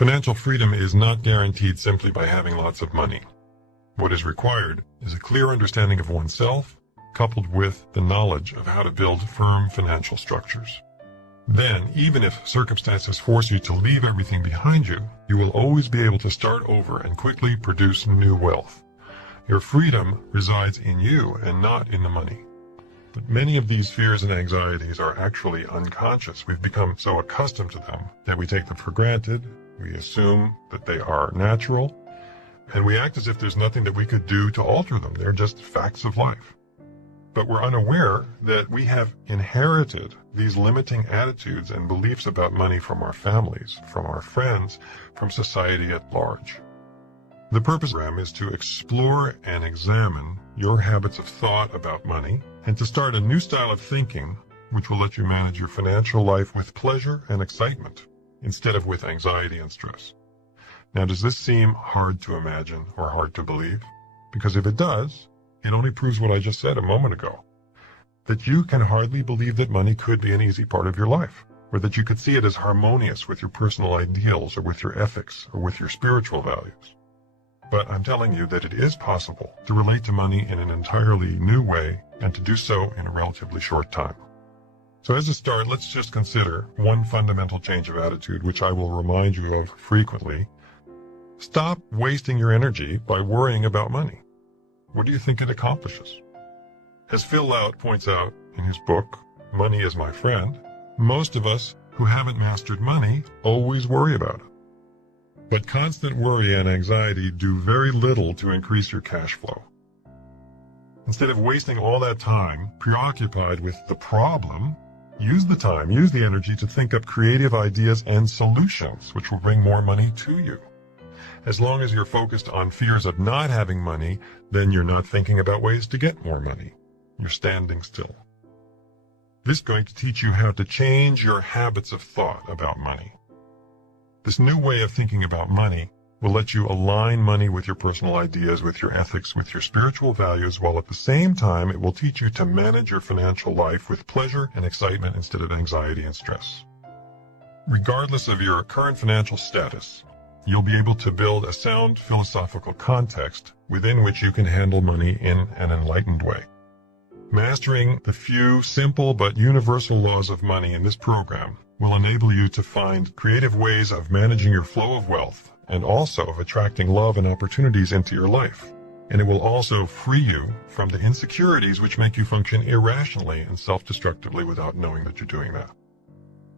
Financial freedom is not guaranteed simply by having lots of money. What is required is a clear understanding of oneself, coupled with the knowledge of how to build firm financial structures. Then, even if circumstances force you to leave everything behind you, you will always be able to start over and quickly produce new wealth. Your freedom resides in you and not in the money. But many of these fears and anxieties are actually unconscious. We've become so accustomed to them that we take them for granted, we assume that they are natural, and we act as if there's nothing that we could do to alter them. They're just facts of life. But we're unaware that we have inherited these limiting attitudes and beliefs about money from our families, from our friends, from society at large. The purpose of the program is to explore and examine your habits of thought about money and to start a new style of thinking which will let you manage your financial life with pleasure and excitement instead of with anxiety and stress. Now, does this seem hard to imagine or hard to believe? Because if it does, it only proves what I just said a moment ago, that you can hardly believe that money could be an easy part of your life, or that you could see it as harmonious with your personal ideals or with your ethics or with your spiritual values. But I'm telling you that it is possible to relate to money in an entirely new way and to do so in a relatively short time. So as a start, let's just consider one fundamental change of attitude, which I will remind you of frequently. Stop wasting your energy by worrying about money. What do you think it accomplishes? As Phil Lout points out in his book, Money is My Friend, most of us who haven't mastered money always worry about it. But constant worry and anxiety do very little to increase your cash flow. Instead of wasting all that time preoccupied with the problem, use the time, use the energy to think up creative ideas and solutions which will bring more money to you. As long as you're focused on fears of not having money, then you're not thinking about ways to get more money. You're standing still. This is going to teach you how to change your habits of thought about money. This new way of thinking about money will let you align money with your personal ideas, with your ethics, with your spiritual values, while at the same time it will teach you to manage your financial life with pleasure and excitement instead of anxiety and stress. Regardless of your current financial status, you'll be able to build a sound philosophical context within which you can handle money in an enlightened way. Mastering the few simple but universal laws of money in this program will enable you to find creative ways of managing your flow of wealth and also of attracting love and opportunities into your life. And it will also free you from the insecurities which make you function irrationally and self-destructively without knowing that you're doing that.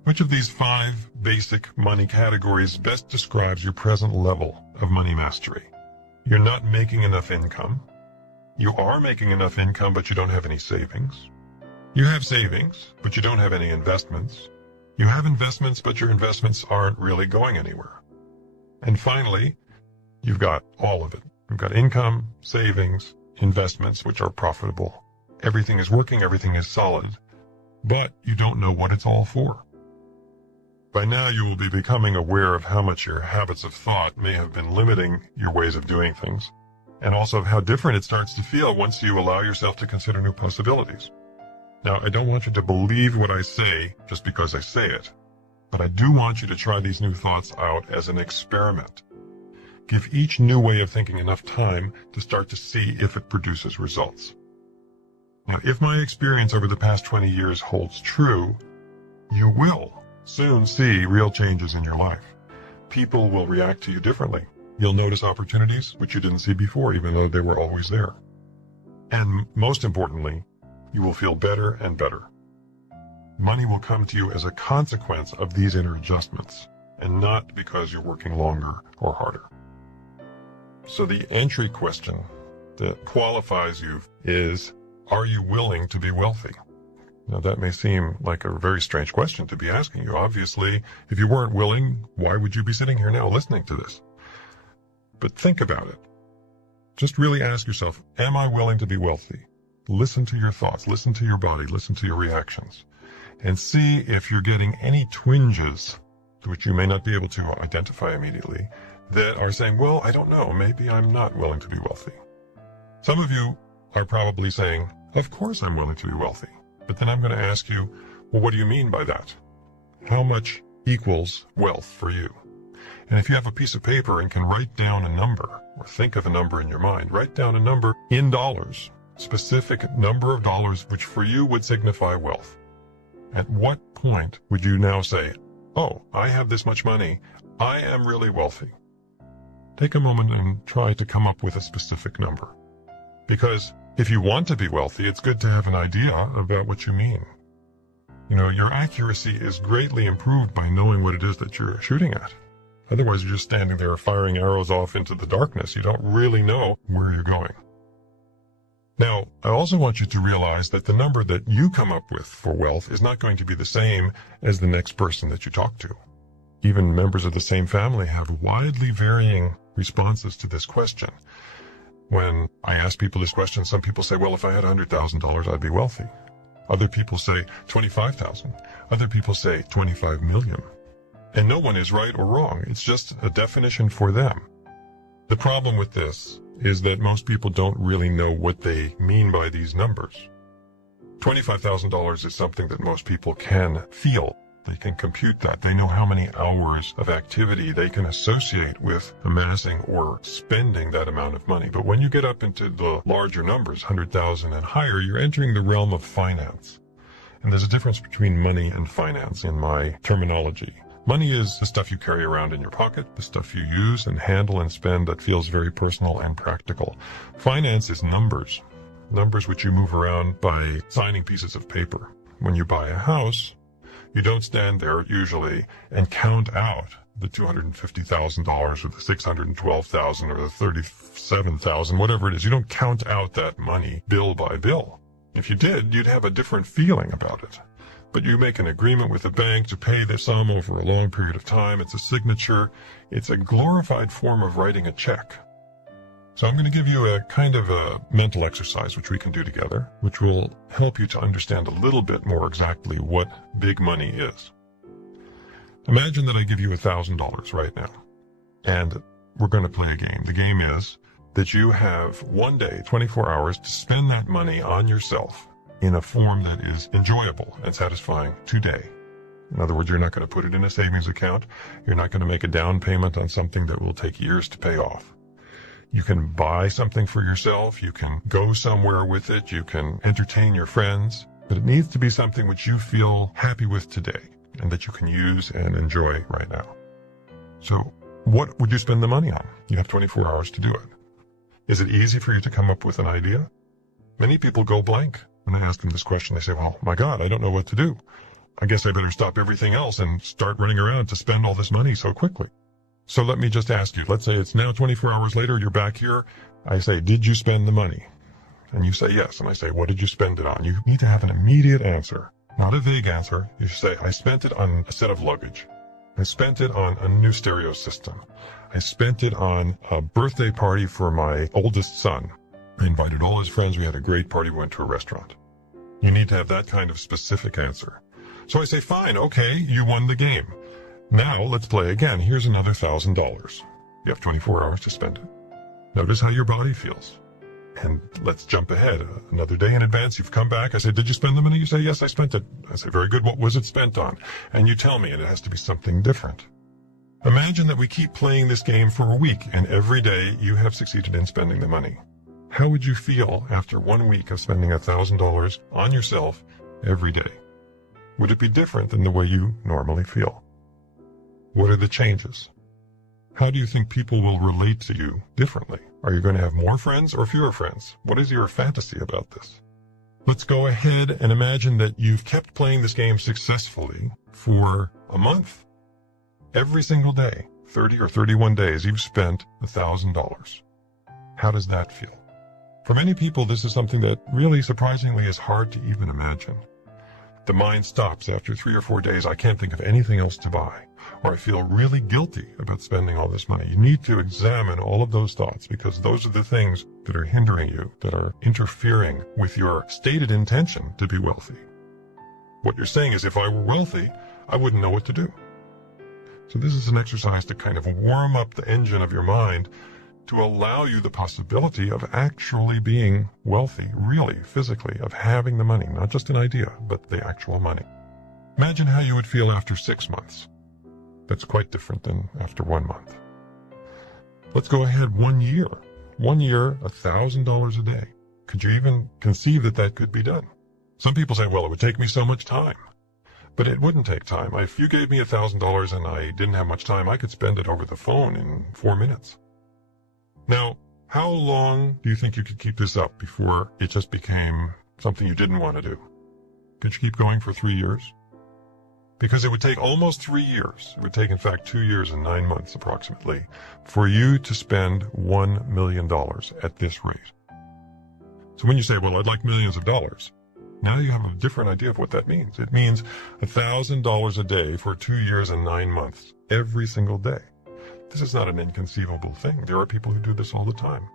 Which of these 5 basic money categories best describes your present level of money mastery? You're not making enough income. You are making enough income, but you don't have any savings. You have savings, but you don't have any investments. You have investments, but your investments aren't really going anywhere. And finally, you've got all of it. You've got income, savings, investments, which are profitable. Everything is working, everything is solid, but you don't know what it's all for. By now you will be becoming aware of how much your habits of thought may have been limiting your ways of doing things, and also of how different it starts to feel once you allow yourself to consider new possibilities. Now, I don't want you to believe what I say just because I say it, but I do want you to try these new thoughts out as an experiment. Give each new way of thinking enough time to start to see if it produces results. Now, if my experience over the past 20 years holds true, you will soon see real changes in your life. People will react to you differently. You'll notice opportunities which you didn't see before, even though they were always there. And most importantly, you will feel better and better. Money will come to you as a consequence of these inner adjustments, and not because you're working longer or harder. So the entry question that qualifies you is, are you willing to be wealthy? Now, that may seem like a very strange question to be asking you. Obviously, if you weren't willing, why would you be sitting here now listening to this? But think about it. Just really ask yourself, am I willing to be wealthy? Listen to your thoughts, listen to your body, listen to your reactions, and see if you're getting any twinges, which you may not be able to identify immediately, that are saying, well, I don't know, maybe I'm not willing to be wealthy. Some of you are probably saying, of course I'm willing to be wealthy. But then I'm going to ask you, well, what do you mean by that? How much equals wealth for you? And if you have a piece of paper and can write down a number, or think of a number in your mind, write down a number in dollars, specific number of dollars which for you would signify wealth. At what point would you now say, oh, I have this much money, I am really wealthy? Take a moment and try to come up with a specific number. Because if you want to be wealthy, it's good to have an idea about what you mean. You know, your accuracy is greatly improved by knowing what it is that you're shooting at. Otherwise, you're just standing there firing arrows off into the darkness. You don't really know where you're going. Now, I also want you to realize that the number that you come up with for wealth is not going to be the same as the next person that you talk to. Even members of the same family have widely varying responses to this question. When I ask people this question, some people say, well, if I had $100,000, I'd be wealthy. Other people say 25,000. Other people say 25 million. And no one is right or wrong. It's just a definition for them. The problem with this is that most people don't really know what they mean by these numbers. $25,000 is something that most people can feel. They can compute that. They know how many hours of activity they can associate with amassing or spending that amount of money. But when you get up into the larger numbers, 100,000 and higher, you're entering the realm of finance. And there's a difference between money and finance in my terminology. Money is the stuff you carry around in your pocket, the stuff you use and handle and spend that feels very personal and practical. Finance is numbers, numbers which you move around by signing pieces of paper. When you buy a house, you don't stand there usually and count out the $250,000 or the $612,000 or the $37,000, whatever it is. You don't count out that money bill by bill. If you did, you'd have a different feeling about it. But you make an agreement with the bank to pay the sum over a long period of time. It's a signature. It's a glorified form of writing a check. So I'm going to give you a kind of a mental exercise which we can do together, which will help you to understand a little bit more exactly what big money is. Imagine that I give you $1,000 right now, and we're going to play a game. The game is that you have one day, 24 hours, to spend that money on yourself in a form that is enjoyable and satisfying today. In other words, you're not going to put it in a savings account. You're not going to make a down payment on something that will take years to pay off. You can buy something for yourself. You can go somewhere with it. You can entertain your friends. But it needs to be something which you feel happy with today and that you can use and enjoy right now. So what would you spend the money on? You have 24 hours to do it. Is it easy for you to come up with an idea? Many people go blank. When I ask them this question, they say, well, my God, I don't know what to do. I guess I better stop everything else and start running around to spend all this money so quickly. So let me just ask you, let's say it's now 24 hours later, you're back here. I say, did you spend the money? And you say yes. And I say, what did you spend it on? You need to have an immediate answer, not a vague answer. You say, I spent it on a set of luggage. I spent it on a new stereo system. I spent it on a birthday party for my oldest son. I invited all his friends. We had a great party. We went to a restaurant. You need to have that kind of specific answer. So I say, fine, okay, you won the game. Now let's play again. Here's another $1,000. You have 24 hours to spend it. Notice how your body feels. And let's jump ahead. Another day in advance, you've come back. I say, did you spend the money? You say, yes, I spent it. I say, very good. What was it spent on? And you tell me, and it has to be something different. Imagine that we keep playing this game for a week, and every day you have succeeded in spending the money. How would you feel after 1 week of spending $1,000 on yourself every day? Would it be different than the way you normally feel? What are the changes? How do you think people will relate to you differently? Are you going to have more friends or fewer friends? What is your fantasy about this? Let's go ahead and imagine that you've kept playing this game successfully for a month. Every single day, 30 or 31 days, you've spent $1,000. How does that feel? For many people, this is something that really surprisingly is hard to even imagine. The mind stops after 3 or 4 days. I can't think of anything else to buy, or I feel really guilty about spending all this money. You need to examine all of those thoughts because those are the things that are hindering you, that are interfering with your stated intention to be wealthy. What you're saying is, if I were wealthy, I wouldn't know what to do. So this is an exercise to kind of warm up the engine of your mind to allow you the possibility of actually being wealthy, really, physically, of having the money, not just an idea, but the actual money. Imagine how you would feel after 6 months. That's quite different than after 1 month. Let's go ahead 1 year. 1 year, $1,000 a day. Could you even conceive that that could be done? Some people say, well, it would take me so much time. But it wouldn't take time. If you gave me $1,000 and I didn't have much time, I could spend it over the phone in 4 minutes. Now, how long do you think you could keep this up before it just became something you didn't want to do? Could you keep going for 3 years? Because it would take almost 3 years. It would take, in fact, 2 years and 9 months approximately for you to spend $1 million at this rate. So when you say, well, I'd like millions of dollars, now you have a different idea of what that means. It means $1,000 a day for 2 years and 9 months, every single day. This is not an inconceivable thing. There are people who do this all the time,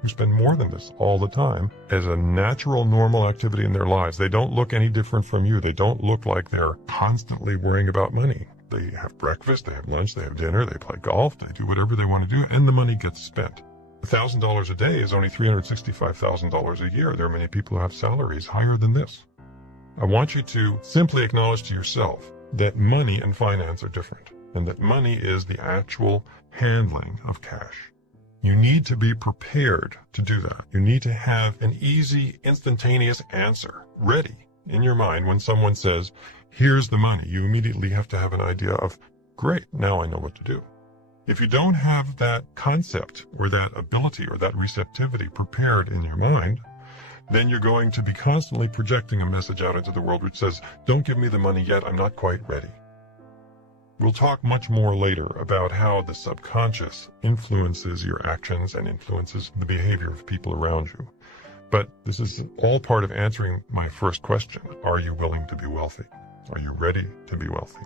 who spend more than this all the time as a natural, normal activity in their lives. They don't look any different from you. They don't look like they're constantly worrying about money. They have breakfast, they have lunch, they have dinner, they play golf, they do whatever they want to do, and the money gets spent. $1,000 a day is only $365,000 a year. There are many people who have salaries higher than this. I want you to simply acknowledge to yourself that money and finance are different, and that money is the actual handling of cash. You need to be prepared to do that. You need to have an easy, instantaneous answer ready in your mind when someone says, here's the money. You immediately have to have an idea of, great, now I know what to do. If you don't have that concept or that ability or that receptivity prepared in your mind, then you're going to be constantly projecting a message out into the world which says, don't give me the money yet, I'm not quite ready. We'll talk much more later about how the subconscious influences your actions and influences the behavior of people around you. But this is all part of answering my first question. Are you willing to be wealthy? Are you ready to be wealthy?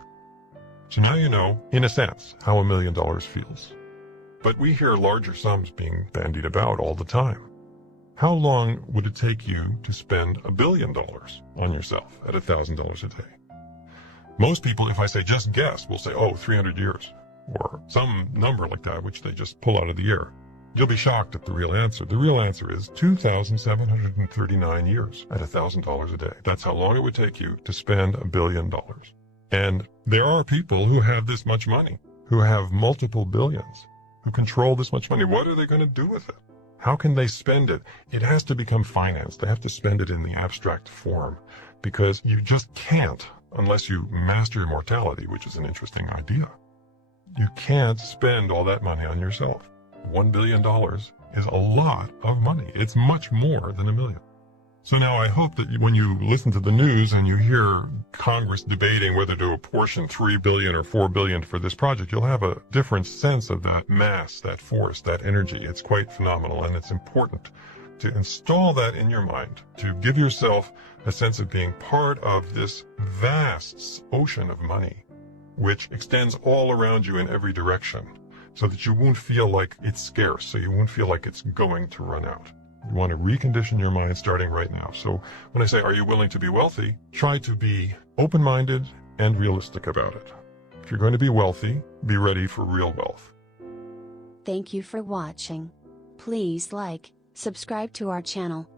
So now you know, in a sense, how $1 million feels. But we hear larger sums being bandied about all the time. How long would it take you to spend $1 billion on yourself at $1,000 a day? Most people, if I say just guess, will say, 300 years, or some number like that, which they just pull out of the air. You'll be shocked at the real answer. The real answer is 2,739 years at $1,000 a day. That's how long it would take you to spend $1 billion. And there are people who have this much money, who have multiple billions, who control this much money. What are they going to do with it? How can they spend it? It has to become finance. They have to spend it in the abstract form, because you just can't unless you master immortality, which is an interesting idea. You can't spend all that money on yourself. $1 billion is a lot of money. It's much more than $1 million. So now I hope that when you listen to the news and you hear Congress debating whether to apportion $3 billion or $4 billion for this project, you'll have a different sense of that mass, that force, that energy. It's quite phenomenal, and it's important to install that in your mind, to give yourself a sense of being part of this vast ocean of money, which extends all around you in every direction, so that you won't feel like it's scarce, so you won't feel like it's going to run out. You want to recondition your mind starting right now. So when I say, are you willing to be wealthy? Try to be open-minded and realistic about it. If you're going to be wealthy, be ready for real wealth. Thank you for watching. Please like, subscribe to our channel,